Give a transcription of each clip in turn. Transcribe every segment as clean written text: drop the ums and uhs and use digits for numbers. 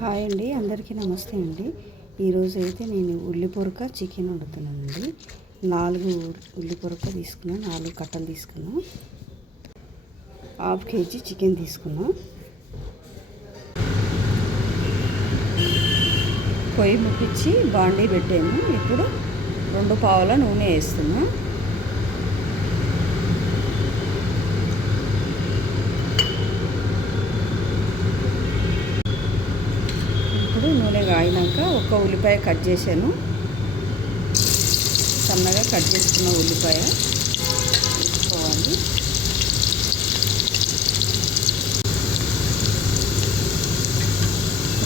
Hi అండి, అందరికీ నమస్తే అండి. ఈరోజు అయితే నేను ఉల్లి పొరక చికెన్ వండుతున్నానండి. 4 ఉల్లి పొరక తీసుకున్నాను, 4 కట్టలు తీసుకున్నాను, హాఫ్ కేజీ చికెన్ తీసుకున్నాను. పొయ్యి ముట్టించి బాండీ పెట్టాను. ఇప్పుడు 2 పావుల నూనె వేస్తున్నా. నూనె కాగినాక ఒక ఉల్లిపాయ కట్ చేశాను. సన్నగా కట్ చేసుకున్న ఉల్లిపాయ వేసుకోవాలి.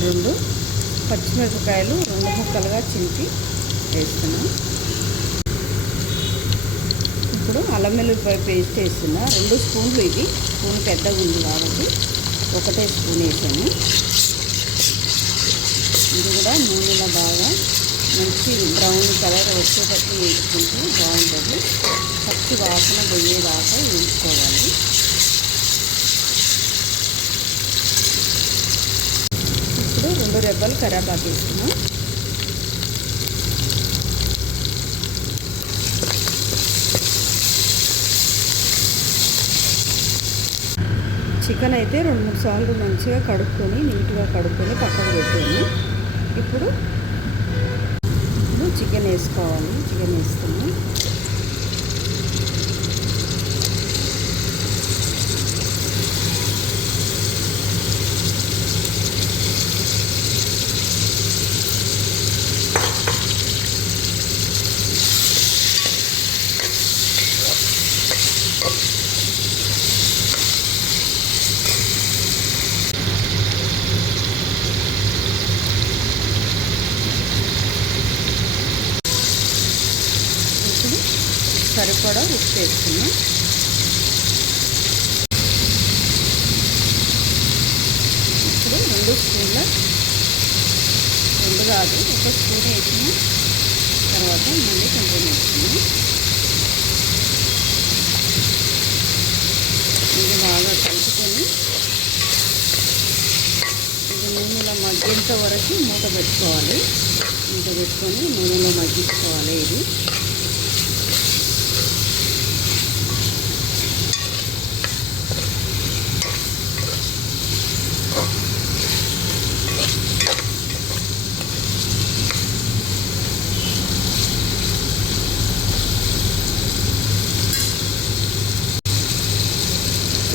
రెండు పచ్చిమిరపకాయలు 2 ముక్కలుగా చింపి వేస్తున్నాను. ఇప్పుడు అల్లం వెల్లుల్లిపాయ పేస్ట్ వేస్తున్నా. 2 స్పూన్లు, ఇది స్పూన్ పెద్దగా ఉంది కాబట్టి 1 స్పూన్ వేసాను. ఇది కూడా నూనెలో బాగా మంచి బ్రౌన్ కలర్ వచ్చేటట్టు వేసుకుంటే బాగుంటుంది. పచ్చి వాసన పోయేదాకా వేసుకోవాలి. ఇప్పుడు 2 రెబ్బలు కరివేపాకు వేస్తున్నాం. చికెన్ అయితే 2-3 సార్లు మంచిగా కడుక్కొని నీట్గా కడుక్కొని పక్కకు పెట్టాను. ఇప్పుడు చికెన్ వేసుకోవాలి. చికెన్ వేస్తాము. సరిపడా ఉప్పు వేసుకున్నాం. ఇప్పుడు 2 స్పూన్ల, 2 కాదు 1 స్పూన్ వేసిన తర్వాత మళ్ళీ కొంచెం వేసుకున్నాం. ఇది బాగా కలుపుకొని ఇది నూనెలో మగ్గేంత వరకు మూత పెట్టుకోవాలి. మూత పెట్టుకొని నూనెలో మగ్గించుకోవాలి. ఇది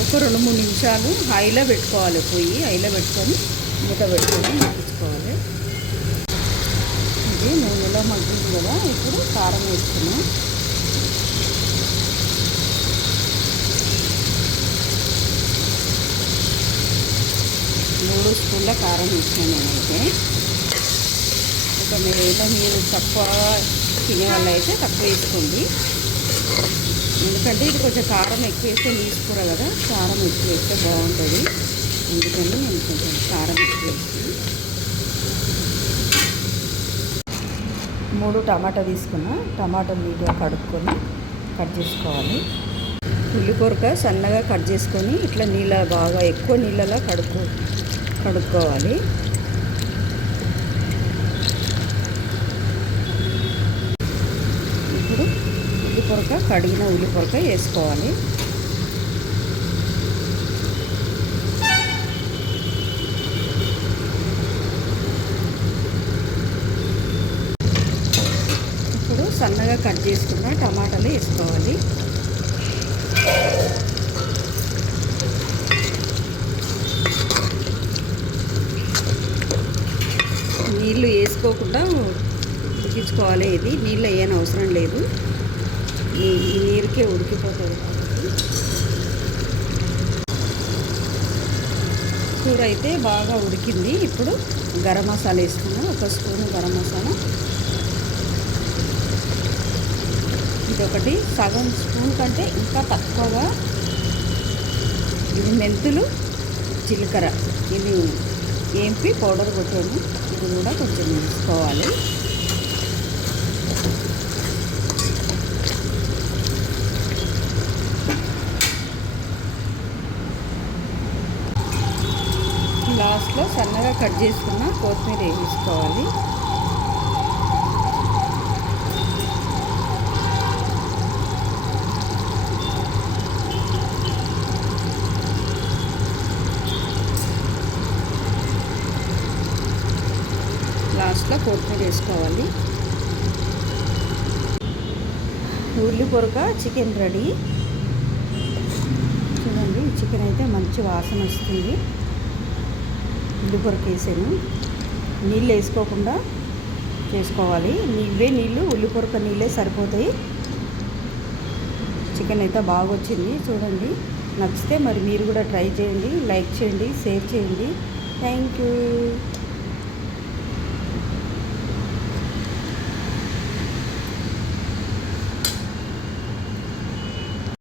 ఒక 2-3 నిమిషాలు హైలో పెట్టుకోవాలి. పొయ్యి హైలో పెట్టుకొని మూత పెట్టుకొని మగ్గించుకోవాలి. ఇది నూనెలో మగ్గింది కదా. ఇప్పుడు కారం వేసుకున్నాం. 3 స్పూన్ల కారం వేసాను నేనైతే. ఒకవేళ మీరు తక్కువ తినే వాళ్ళు అయితే తక్కువ వేసుకోండి. ఎందుకంటే ఇది కొంచెం కారం ఎక్కువ వేస్తే తీసుకోరు కదా. కారం ఎక్కువ వేస్తే బాగుంటుంది. ఎందుకని నేను కొంచెం కారం ఎక్కువ వేస్తాను. 3 టమాటా తీసుకున్నా. టమాటా నీట్గా కడుక్కొని కట్ చేసుకోవాలి. ఉల్లి పొరక సన్నగా కట్ చేసుకొని ఇట్లా నీళ్ళ బాగా ఎక్కువ నీళ్ళలో కడుక్కోవాలి. ఇప్పుడు ఉల్లి పొరక, కడిగిన ఉల్లి పొరక వేసుకోవాలి. ఇప్పుడు సన్నగా కట్ చేసుకున్న టమాటాలు వేసుకోవాలి. నీళ్ళు వేసుకోకుండా ఉడికించుకోవాలి. ఇది నీళ్ళు వేయని అవసరం లేదు. ఈ నీరుకే ఉడికిపోతుంది కాబట్టి. కూర అయితే బాగా ఉడికింది. ఇప్పుడు గరం మసాలా వేసుకున్నాం. 1 స్పూను గరం మసాలా. ఇదొకటి సగం స్పూన్ కంటే ఇంకా తక్కువగా. ఇది మెంతులు, జీలకర్ర ఇది ఏంపి పౌడర్ కొట్టాను. ఇది కూడా కొంచెం వేసుకోవాలి. లాస్ట్లో సన్నగా కట్ చేసుకున్న కొత్తిమీర వేసుకోవాలి. లాస్ట్లో కొత్తిమీర వేసుకోవాలి. ఉల్లి పొరక చికెన్ రెడీ. చూడండి, చికెన్ అయితే మంచి వాసన వస్తుంది. ఉల్లి పొరక వేసాను. నీళ్ళు వేసుకోకుండా చేసుకోవాలి. ఇవే నీళ్ళు, ఉల్లి పొరక నీళ్ళే సరిపోతాయి. చికెన్ అయితే బాగా వచ్చింది. చూడండి, నచ్చితే మరి మీరు కూడా ట్రై చేయండి, లైక్ చేయండి, షేర్ చేయండి. Thank you.